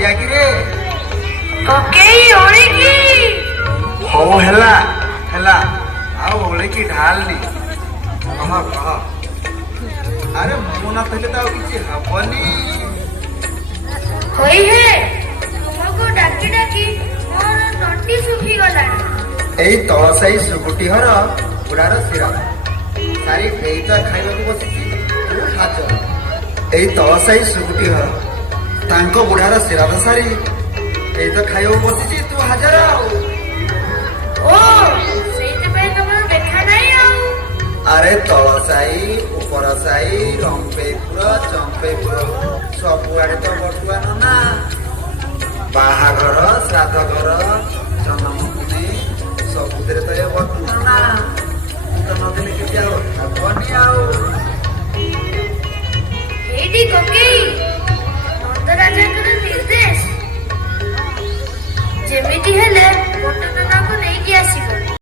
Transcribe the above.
କିରେ ପକେଇ ଓଳିକି ହଉ ହେଲା ହେଲା ଆଉ ଓଳିକି ଢାଲନି କହ କହ। ଆରେ ମୁଁ ନଥିଲେ ତ ଆଉ କିଛି ହବନି। ହୋଇ ହେ ତୁମକୁ ଡାକି ଡାକି ମୋର ତଣ୍ଟି ଶୁଖିଗଲାଣି। ଏଇ ତଳ ସାହି ସୁଗୁଟି ଘର ବୁଢାର ଶିର ସାରି ଏଇ ତ ଖାଇବାକୁ ବସିଛି ତୁ ହାଜର। ଏଇ ତଳ ସାହି ସୁଗୁଟି ଘର ତାଙ୍କ ବୁଢାର ଶିରାଦ ସାରି ଏଇ ତ ଖାଇବାକୁ ବସିଛି ତୁ ହାଜର ଆଉ। ଓ ସେଇଥିପାଇଁ ତମର ଦେଖା ନାହିଁ ଆଉ। ଆରେ ତଳ ସାହି ଉପର ସାହି ରମ୍ପେଇପୁର ଚମ୍ପେଇପୁର ସବୁଆଡେ ତ ବଟୁଆ ନନା। ବାହାଘର ଶ୍ରାଦ୍ଧ ଘର ଜନ୍ମଦିନ ସବୁଥିରେ ତ ଏ ବଟୁଆ ନା। ତୁ ତ ନଦେଲେ କିଛି ଆଉ ହବନି ଆଉ। ଏଇଠି କକେଇ ନନ୍ଦରାଜାଙ୍କର ନିର୍ଦ୍ଦେଶ ଯେମିତି ହେଲେ ଗୋଟେ ଦିନକୁ ନେଇକି ଆସିବ।